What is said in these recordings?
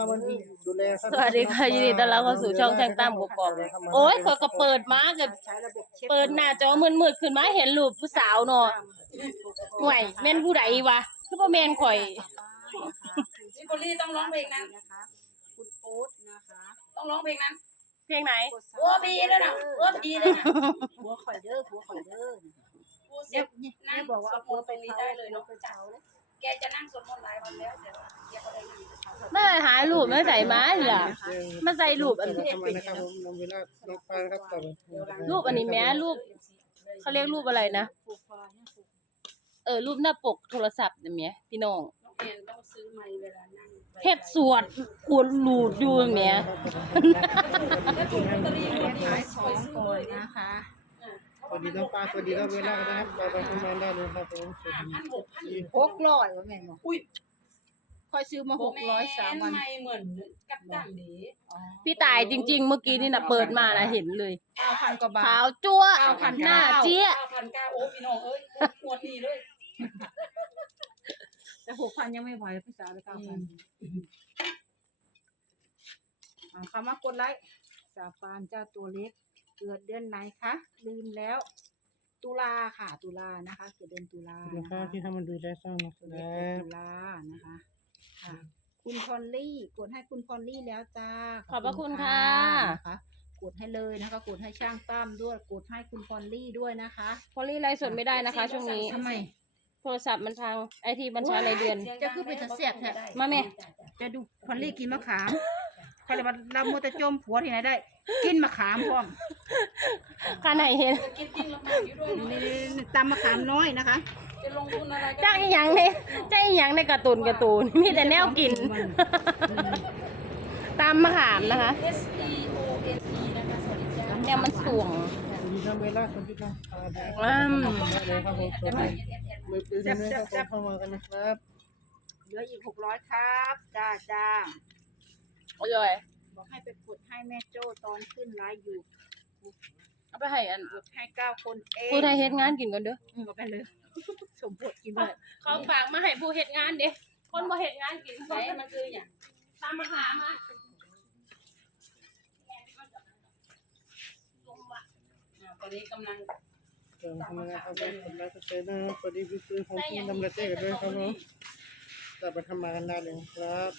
ถ้ามันดูแลสวัสดีค่ะยินดีต้อนรับเข้าสู่ช่องแจ้งตามกกอกโอ้ยเขาก็เปิดมาก็ใช้ระบบช็คเปิดหน้าจอมืดๆขึ้นมาเห็นรูปผู้สาวเนาะห่วยแม่นผู้ใดวะคือบ่แม่นข่อย พี่บุรีต้องร้องเพลงนั้นนะคะคุณโอ๊ตนะคะต้องร้องเพลงนั้นเพลงไหน โอ้บีเลยนะโอ้บีเลยนะหัวข่อยเด้อหัวข่อยเด้อกูเสีเนี่ยยนั่นี่งบอกว่าสวดมหัวนต์ตไปรงนี้เผาได้เลยเนาะเนาะไปเผาเลยแกจะนั่งสวดมนต์หลายวันแล้วแต่ว่าแกก็ได้นั่ง แม่ หารูปมาใส่มาเหรอมาใส่รูปอันทำไมนะครับผมน้องเวลาน้องปลาครับต่อไปรูปอันนี้แม้รูปเขาเรียกรูปอะไรนะผูกคอเนี่ยผูกเออ รูปหน้าปกโทรศัพท์เนี่ยแหมพี่น้องน้องเอ็นต้องซื้อไมค์เวลานั่งเฮ็ดสวดอวดหลูดอยู่แหมแล้วถูกลอตเตอรี่งวดนี้ขายขไปองซื้อก่อเลนยนะนะคะสวัสดีน้องปลาสวัสดีน้องเวลานะครับไปไปทำงานได้เลยครับผมพันหกพันหกร้อยว่าแม่นบอกอุ้ย ค่อยซื้อมาหกร้อยสามวัน ไม่เหมือนกับดั่งดีพี่ตายจริง ๆ เมื่อกี้นี่นะเปิดมานะเห็นเลยเก้าพันกว่าบาขาทวจั๊วเก้าพันหน้าเก้าเจี๊ยะเก้าพันเก้าโอ้พี่น้องเอ้ยหมวดนี้เลยแต่หกพันยังไม่ไหวพี่สาวเลยเก้าพันเอาคำว่ากดไลค์สาปานเจ้าตัวเล็ก เกิดเดือนไหนคะ ลืมแล้ว ตุลาค่ะ ตุลานะคะ เกิดเดือนตุลาน้องนะปลาคะที่ทำมันดูแลซ่องนะคเดืรัอนบตุลานะคะ ค่ะ คุณพอลลี่กดให้คุณพอลลี่แล้วจ้าขอบพระคุณค่ะ นะคะกดให้เลยนะคะกดให้ช่างตั้มด้วยกดให้คุณพอลลี่ด้วยนะคะพอลลี่ไลฟ์สดไม่ได้นะคะ ช่วงนี้ ทำไม โทรศัพท์มันพังไอทีบัญชาในเดือน จะขึ้นไปจะเสียบแท้ มาแม่ จะดูพอลลี่กินมะขามเขาเลยว่าเราโมวแต่จมผัวที่ไหนได้ กินมะขามพร้อมคันไหนเห็นจะกินกินลำบากอยู่ด้วยเนาะนี่ตำมะขามน้อยนะคะ จะลงทุนอะไรก็จ้างอีหยังในจ้างอีหยังในการ์ตูนการ์ตูนมีแต่แนวกิน ตามมะขามนะคะ S E O N E นะคะสวัสดีจ้าแนวมันสูงสวัสดีน้องเวลาสวัสดีน้องปลาได้อืมเลยครับผมสวัสดีมือปืนนะครับเข้ามากันนะครับเหลืออีกหกร้อยครับจ้าจ้าโอ้ยบอกให้ไปกดให้แม่โจ้ตอนขึ้นไลฟ์อยู่ เอาไปให้อันกดให้เก้าคนเองผู้ไทยเฮ็ดงานกินก่อนเด้ออืมเอาไปเลย สมบทกินเลยเขาฝากมาให้ผู้เฮ็ดงานเด้คนบ่เฮ็ดงานกินไหนมันคืออย่างตามมะขามมาอ่าตอนนี้กำลังเดี๋ยวทำงานครับผมผมรักเต้นะครับสวัสดีพี่ปืนของพี่ดำระเต้กันด้วยครับผมกลับไปทำงานกันได้เลยครับ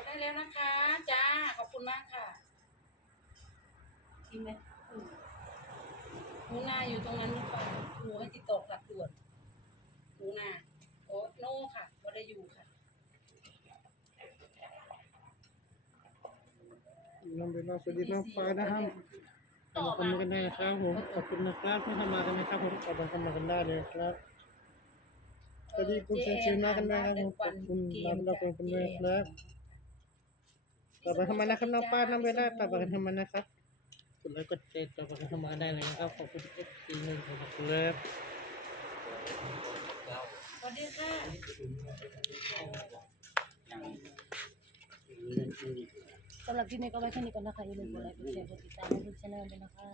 ดได้แล้วนะคะ จ้า ขอบคุณมากค่ะกินไหมอืมหนูนาอยู่ตรงนั้นหรือเปล่าหนูให้ติดต่อกลับด่วนหนูนาโอ้โน่ค่ะว่าได้อยู่ค่ะน้องเวลาสวัสดีน้องปลานะครับทำมากันได้นะครับผม ขอบคุณนะครับที่ทำมากันนะครับผมกลับไปทำมากันได้เลยครับสวัสดีคุณเซนเซนมากันนะครับผมขอบคุณน้ำเราเป็นคนด้วยครับ ต่อไปทำมานะครับน้องป้าน้องเวลาต่อไปกันทำมานะครับกดไลค์กดแชร์ต่อไปกันทำมาได้เลยนะครับขอบคุณเอฟซีหนึ่งครับสวัสดีค่ะสำหรับที่นี้ก็ไว้แค่นี้ก่อนนะคะอย่าลืมกดไลค์กดแชร์กดติดตามให้ทุกช่องด้วยนะคะ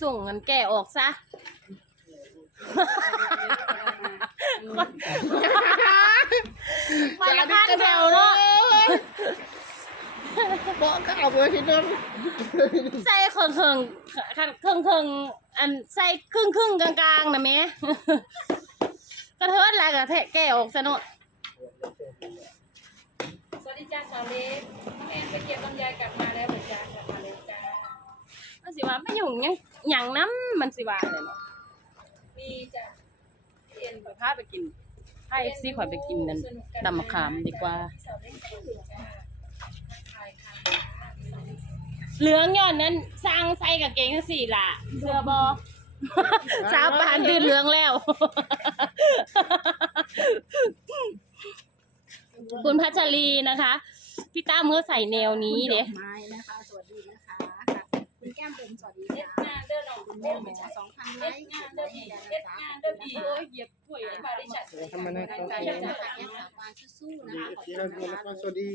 ส่งเงินแก่ออกซะ วันละพันแถวเนาะบอกก็เอาไปที่นั่นใส่เครื่องเครื่องเครื่องเครื่องอันใส่ครึ่งครึ่งกลางกลางๆนะแม่กระเทิดแล้วก็แทะแก้ออกซะเนาะสวัสดีจ้าสาวเล็กแอนไปเก็บลำไยกลับมาแล้วเหมือนจ้ากลับมาแล้วจ้ามันสิว่าไม่ยุ่งยังยังน้ำมันสิว่าเลยเนาะ มีจ้ะเรียนไปพาไปกินให้ซีขอยไปกินนั่นดำมะขามดีกว่า เหลืองย้อนนั้นสร้างใส่กับเกงจังสี่ล่ะเสื้อบอสาวปานตื่นเหลืองแล้ว คุณพัชรีนะคะ พี่ต้าเมื่อใส่แนวนี้เด้อกไม้นะคะ สวัสดีนะคะค่ะคุณแก้มบุ๋มสวัสดีเฮ็ดค่ะงานเด้อน้องคุณแม่แม่หมไม่อสองพันไลเฮ็ดค์งานเด้อพี่เฮ็ดงานเด้อพี่โอ้ยเหยียบกล้วยมาได้จัดทำมานะครับใจผเย็มนนะคะแอดสาวปานสู้ๆนะคะขอบที่คุณเรานะดูคะแล้วก็สวัสดี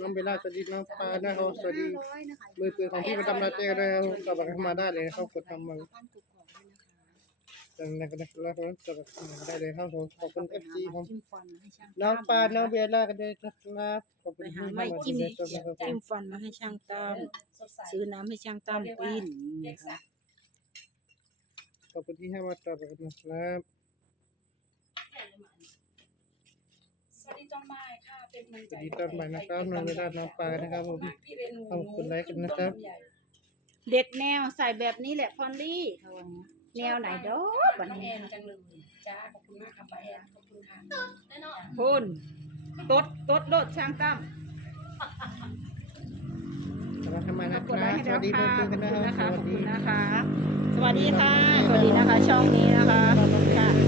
น้องเบลล่าสวัสดีน้องปานะครับสวัสดีห้าร้อยนะคะมือปืนของพี่ประจำนาเต้ด้วยครับกลับมาได้เลยเขากดทำมาบ้านกกอกด้วยนะคะ จังนะครับแล้วกลับมาได้เลยครับผมขอบคุณเอฟซีผมจิ้มฟันให้ช่างน้องปาน้องเบลล่ากันด้วยนะครับขอบคุณที่มาดูแลชมจิ้มฟันมาให้ช่างตั้มซื้อน้ำให้ช่างตั้มปิ้นนะคะสักขอบคุณที่ให้มาตอบนะครับสวัสดีตอนบ่ายค่ะเป็นกำลังใจดีตอนบ่ายนะครับน้องเบลาน้องปลานะครับผมขอบคุณไลค์กันนะครับ เด็กแนวใส่แบบนี้แหละพอลลี่เขาว่า แนวไหนดอกบัป้าดแอนี้นจังเลยจ้าขอบคุณมากค่ะป้าแอนขอบคุณค่ะเนาะคุณตดตดโลดช่างตั้มสวัสดีทำไมนะคกดไลรับค์ให้สแล้วัวสดีมืค่ะอปืนขกัอนบนะคุณครับนะคะสขอบวัสคุณดีนะคะ สวัสดีนะคะสวัสดีนะคะ ช่องนี้นะคะค่ะสวัสดีค่ะช่าง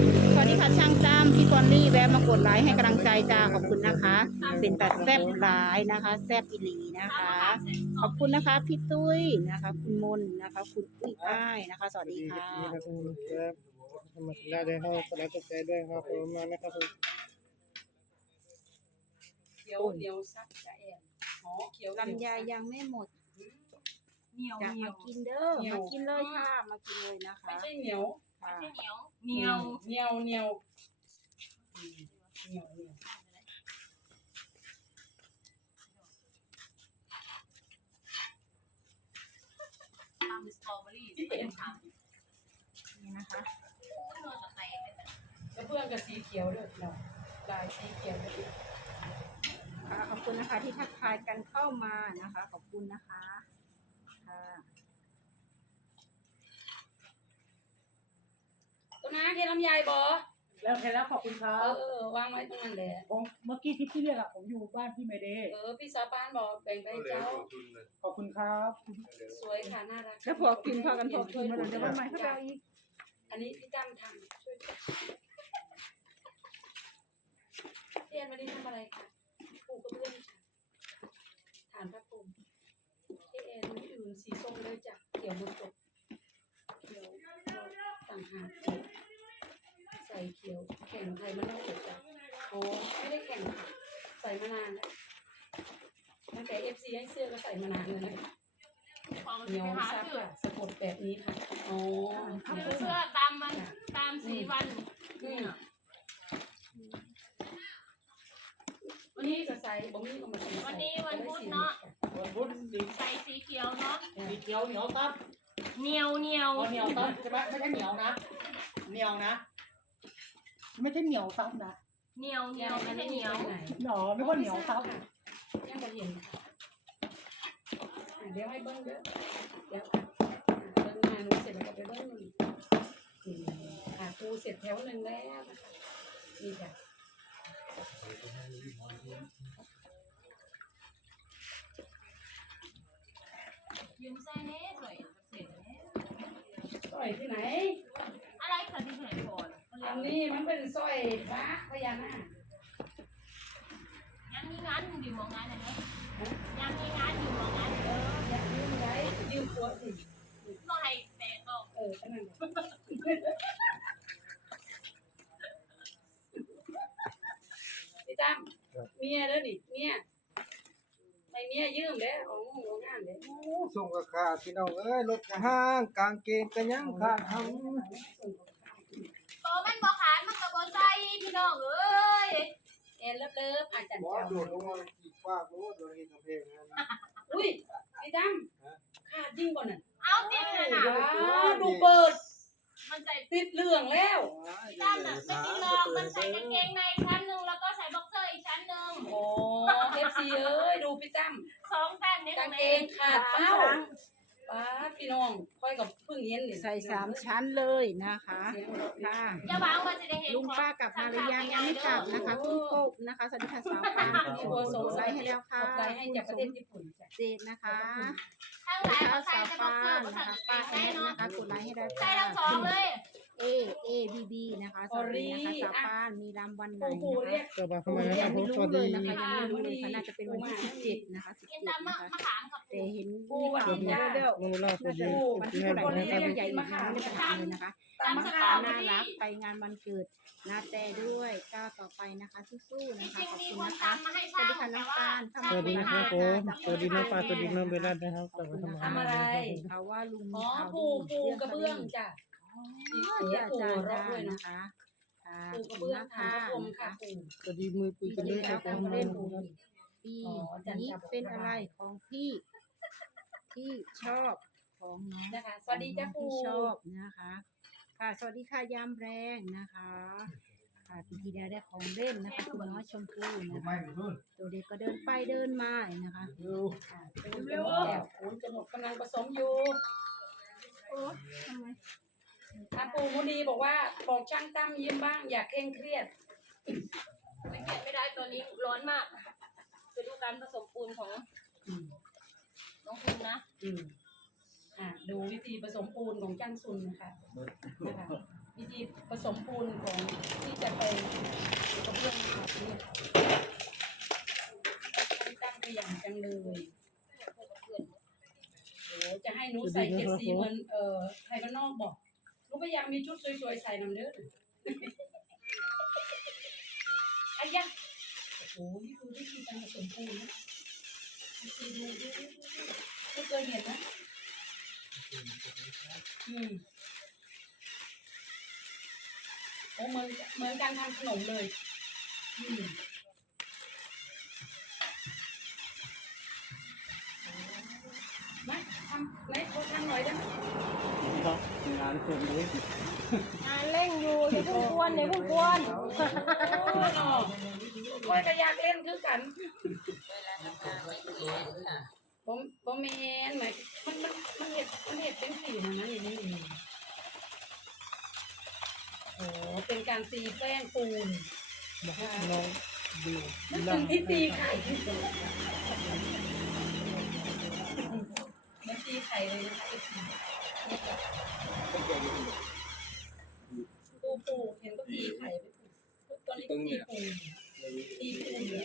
ตั้มพี่พอลลี่แวะมากดไลค์ให้กำลังใจจ้าขอบคุณนะคะ เป็นตัดแซบหลายนะคะ แซบอีหลีนะคะ ขอบคุณนะคะพี่ตุ้ยนะคะ คุณมนนะคะ คุณอุ้ยอ้ายนะคะ สวัสดีค่ะครับคุณครับทำมาได้เลยครับกดไลค์กดแชร์ด้วยครับผมมานะครับผมเขียวเหนียวซักจ้าแอนอ๋อเขียวลำไยยังไม่หมดเหนียวเหนียมาวกินเด้อมากินเลยค่ะมากินเลยนะคะไม่ใช่เหนียวค่ะเหนียวเหนียวเหนียวเหนียวเหนียว ทำสตรอเบอรี่ที่เป็นทำนี่นะคะนวดกับไตแล้วเพื่อนกับสีเขียวด้วยเนาะลายสีเขียวด้วยค่ะขอบคุณนะคะที่ทักทายกันเข้ามานะคะ ขอบคุณนะคะค่ะตัวน้าเทลำไยบอ แล้วเสร็จแล้วขอบคุณคเอรับอวางไว้ตรงนั้นแหละผมเมื่อกี้ที่พี่เรียกอะผมอยู่บ้านพี่เมเดย์เออพี่สาวปานบอกแบ่งไปให้เจ้า ขอบคุณครับสวยค่ะน่ารักแล้วพอกินพอกันพอกินมาเลยเดี๋ยววันใหม่เขาไปเอาอีก อันนี้พี่จ้ำทำช่วยพี่แอนวันนี้ทำอะไรคะปลูกกระเบื้องค่ะฐานพระพรหมพี่แอนไม่อื่นสีส้มเลยจ้ะเกี่ยวบนตกเขียวเราต่างหากใส่ เขียว แข่งไทยมันต้องเกิดจ้ะโอ้ไม่ได้แข่งค่ะใส่มานานแล้วตั้งแต่เอฟซีให้เสื้อก็ใส่มานานเลยนะของเหนียวไปหาซับเสื้อค่ะสะกดแบบนี้ค่ะอ๋อซื้อเสื้อตามมันตามสีวันอืมวันนี้ก็ใส่บ่มีก็มาใส่วันนี้วันพุธเนาะวันพุธสีใส่สีเขียวเนาะสีเขียวเหนียวตับเหนียวเหนียวเอาเหนียวตับใช่ไหมไม่ใช่เหนียวนะเหนียวนะ ไม่ใช่เหนียวตับนะเหนียวเหนียวไม่ใช่เหนียวไหนหนอไม่ว่าเหนียวตับค่ะยังบ่เห็นค่ะอะเดี๋ยวให้เบิ้งเด้อเดี๋ยวค่ะอะเบิ้งงานหนูเสร็จแล้วก็ไปเบิ้งนี่ค่ะครูเสร็จแถวหนึ่งแล้วนะคะนี่จ้ะยืมใส่เน่สวยเสร็จแล้วสร้อยที่ไหน อะไรคะที่ไหนก่อน อันนี้มันเป็นสร้อยพระพญานาคยังมีงานอยู่หมองงานนะยังมีงานอยู่หมองงานเอออยากยืมไว้ยืมตัวสิก็ให้แม่บอกเออขนาดพี่ตั้มเมียเด้อนี่เมียไอเมียยืมเด้อเอางงงานเด้อส่งกับขาดพี่น้องเอ้ยรถกระห้างกางเกงกระยังขาดทโตมันบอกขายมันก็บ่ใส่พี่น้องเอ้ย เอ็ นเลิฟเลิฟอาจารย์ำบอเจ้าสโดดลงมาอีกว่าโอ้โดนเห็นเพลงนะอุ้ยพี่ตั้มขาดยิ่งกว่านั้นเอาจริงเลยนะว้าวดูเปิด มันใส่ติดเหลืองแล้วด้านน่ะไม่จริงหรอกมันใส่กางเกงในชั้นหนึ่งแล้วก็ใส่บ็อกเซอร์อีกชั้นหนึ่งโอ้เอฟซีเอ้ยดูพี่ตั้มสองสั้นเนี่ยกางเกงขาดเป้า ป้าดพี่น้องค่อยกับเพิ่งเห็นนี่ใส่สามชั้นเลยนะคะเสียงรถค่ะอย่าวางว่าจะได้เห็นลุงป้ากลับมาหรือยังยังไม่กลับนะคะคุณโกบนะคะสวัสดีค่ะสาวปานคุณมีโกบัวบสงไลสัยค์ให้แล้วค่ะกดไลค์ให้จากประเทศญี่ปุ่นจ้ะเจนนะคะทั้งสหวัสลายดีค่ะเขาใส่สาวแต่บ็อกปาเซอร์นเขาใส่นะคะกางป้าเกงแอในดเนาะนะคะกดไลค์ให้ได้ใส่ค่ะทั้งสองเลย A A B B นะคะสวัสดีนะคะสาวป้านมีรำวันไหนปู่นะเรียคะกกลับมาเข้าโอ้มานะคยัรับงผไม่มสรู้วัสเลดียนะคะยังไม่รู้เลยค่ะน่าจะเป็นวันที่สิบเจ็ดนะคะสิบกินเจ็ดตามมะนะคะมะขามกับแต่เห็นปูมีวันข่าวนี้มาจ้าเรื่อยโนล่าสๆวัน่าสจะดีวันที่ที่ให้เท่าไหร่เรานะนะคแม่รับผู้ใหญ่อีกนะไม่ได้ไปถามเลยนะคะตามมมะะขาขามมน่ารักไปงานวันเกิดนาแต่ด้วยก้าวต่อไปนะคะสู้ๆจนะคะริงขอบๆมีคุณคนนะคะตามมาให้สวัเช่าสดีค่ะน้แต่องว่าปานสวัสดีนะครับผมสวัสดีน้องปลาสวัสดีน้องเบลล่านะครับกลับมาเข้ามาขอบคุณนะนะคคะรับทำอะไร เขาว่าลุงอ๋มีอข่าวปูดีปูกระ เบื้องจ้ะอ๋อจ้าจ้าจ้านะคะ ค่ะปูขกอบระคุณเบื้องนะทาคะงพระพรหมค่ะปู สวัสดีมือปืนกันด้วยครับผมเล่นปูปีนี้เป็นอะไรของพี่ที่ชอบของน้องนะคะสวัสดีจ้าปูที่ชอบนะคะ ค่ะสวัสดีค่ะยามแรงนะคะ ค่ะพี่ธีดาได้ของเล่นนะคะคุณน้อยชมพู่นะคะตัวเด็กก็เดินไปเดินมานะคะค่ะปูจะหมดแล้วปูจะหมดกำลังผสมอยู่ โอ้ทำไม ทางปูมุดีบอกว่าบอกช่างตั้มยิ้มบ้าง อย่าเคร่งเครียดไม่แกะไม่ได้ตัวนี้ร้อนมากไปดูการผสมปูนของอืมน้องคุณนะอืมอ่าดูวิธีผสมปูนของจ้างซุนนะคะนะคะวิธีผสมปูนของที่จะไปกระเบื้องอาบเนี่ยตั้งตัวอย่างจังเลยโอ้จะให้หนูใส่เจ็ดสีเหมือนเอ่อไทยบ้านนอกบอก หนูก็อยากมีชุดสวยๆใส่นำเด้ออายะโอ้โหนี่คือวิธีการผสมปูนนะดูดูดูดูดูไม่เคยเห็นนะอืมโอ้เหมือนเหมือนการทำขนมเลย อืมไม่ทำไม่เขาทำหน่อยได้ไหม งานคนนี้งานเร่งอยู่อย่าเพิ่งกวนอย่าเพิ่งกวนคอยก็อยากเล่นคือกันผมผมเมนหมายมันมันมันเห็ดมันเห็ดเป็นสีนะนะอย่างนี้นี่โอ้เป็นการตีแป้งปูนบอกน้องดิวนึกถึงที่ตีไข่มันตีไข่เลยนะคะไอ้ที ปูปูเห็นก็มีไข่ไปปูตอนนี้ก็มีปูตีปูเนี่ย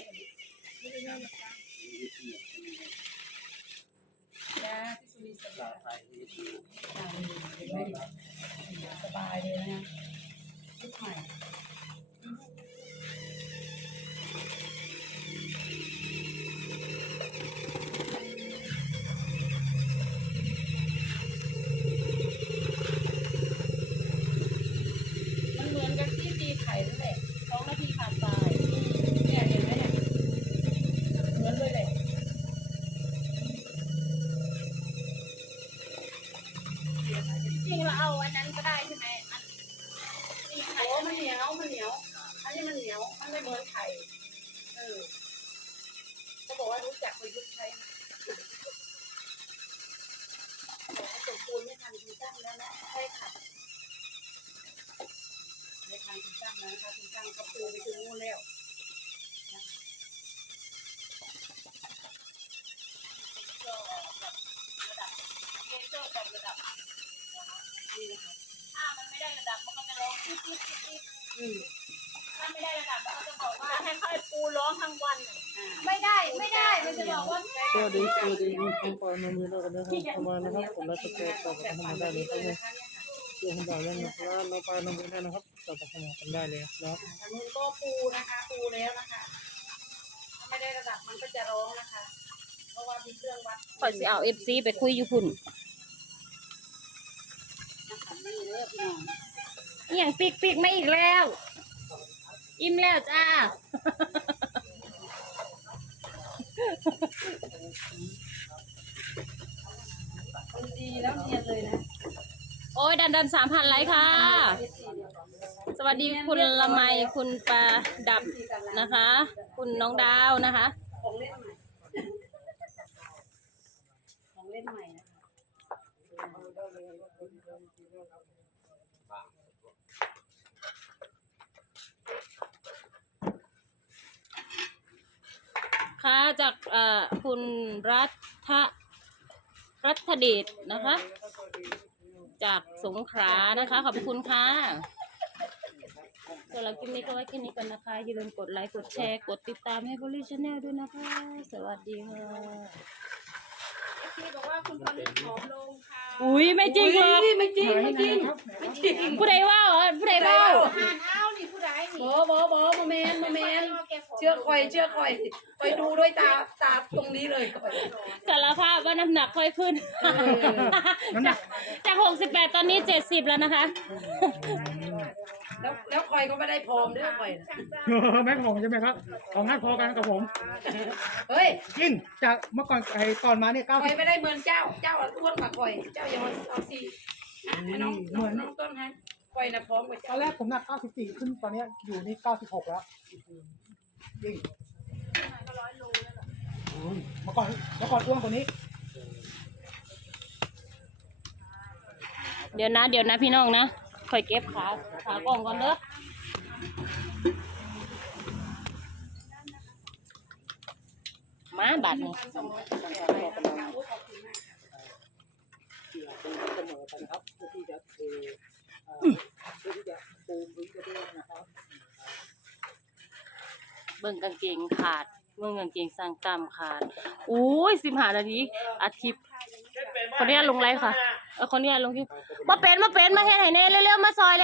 จ้าที่สุริสบายอ่าเห็นไหมสบายเลยนะลูกใหม่ แล้วนะคะคุณจ้างเขาปูไปถึงนู่นแล้วเลเซอร์กับระดับนี่นะคะถ้ามันไม่ได้ระดับมันก็จะร้องปิ๊บปิ๊บปิ๊บปิ๊บอืมถ้าไม่ได้ระดับมันก็จะบอกว่าให้ค่อยปูร้องทั้งวันอ่าไม่ได้ไม่ได้มันจะบอกว่าสวัสดีสวัสดีน้องปลาน้องเบลล่ากันนะครับเข้ามานะครับผมรักสเตจกลับมาเข้ามาได้เลยครับผ มช่วงบ่ายแล้วนะครับน้องปลาน้องเบลล่านะครับกลับมาเขามากันได้เลยนะครับทางนู้นก็ปูนะคะปูแล้วนะคะถ้าไม่ได้ระดับมันก็จะร้องนะคะ เพราะว่ามีเครื่องวัดขอยสิเอาเอฟซีไปคุยอยู่พุ่นนะคะนี่เด้อพี่น้องอหย่างปีกปีกมาอีกแล้ว อิ่มแล้วจ้า มันดีแล้วเนียนเลยนะ โอ้ยดันดันสามพันไลค์ค่ะ สวัสดีคุณละไมคุณปลาดับนะคะ คุณน้องดาวนะคะของเล่นใหม่ของเล่นใหม่นะคะค่ะจากอ่อคุณรัฐรัฐเดชนะคะ จากสงขลานะคะ ขอบคุณค่ะสำหรับคลิปนี้ก็ไว้แค่นี้ก่อนนะคะอย่าลืมกดไลค์กดแชร์กดติดตามให้บริชแนลด้วยนะคะ สวัสดีค่ะ ที่บอกว่าคุณพอลลี่ผอมลงค่ะอุ้ยไม่จริงหรอกไม่จริงไม่จริงไม่จริงผู้ใดว่าเหรอผู้ใดว่าอ่านเอานี่ผู้ใดนี่บอบอบอโมเมนโมเมนเชื่อคอยเชื่อคอยคอยดูด้วยตาตาตรงนี้เลยคอยสารภาพว่าน้ำหนักค่อยขึ้นน้ำหนักจากหกสิบแปดตอนนี้เจ็ดสิบแล้วนะคะ แล้วแล้วค อยก็ไม่ได้พร้อมด้วยคอยนะแม่ผมใช่ไหมครับ ของให้พอกันกับผม เฮ้ยจริงจากเมื่อก่อนไอ้ก่อนมาเนี่ยคเก้าอสิยบไม่ได้เหมือนเจ้า เจ้าอ้วนกว่าคอย เจ้ายังเอาซีให้น้องน้องน้องต้นให้คอยนะพร้อมกว่าตอเจ้านแรกผมหนักเก้าสิบสี่ขึ้นตอนเนี้ยอยู่นี่เก้าสิบหกแล้วจริงอืมเมื่อก่อนเมื่อก่อนอ้วนกว่านี้ เดี๋ยวนะ เดี๋ยวนะพี่น้องนะ คอยเก็บขาขากล่องก่อนเด้อมาบัตรนี่เสมอกันนะครับเพื่อที่จะเอ่อเอ่อเพื่อที่จะปูพื้นกระเบื้องเบิ่งกางเกงขาด เบิ่งกางเกงสร้างกล้ามขาดอุ้ยสิบห้านาทีอาทิตย์คนนี้ลงไลฟ์ค่ะเออคนนี้ลงที่มาเป็นมาเป็นมาเฮ็ดให้แน่เร็วๆมาซอยแล้ว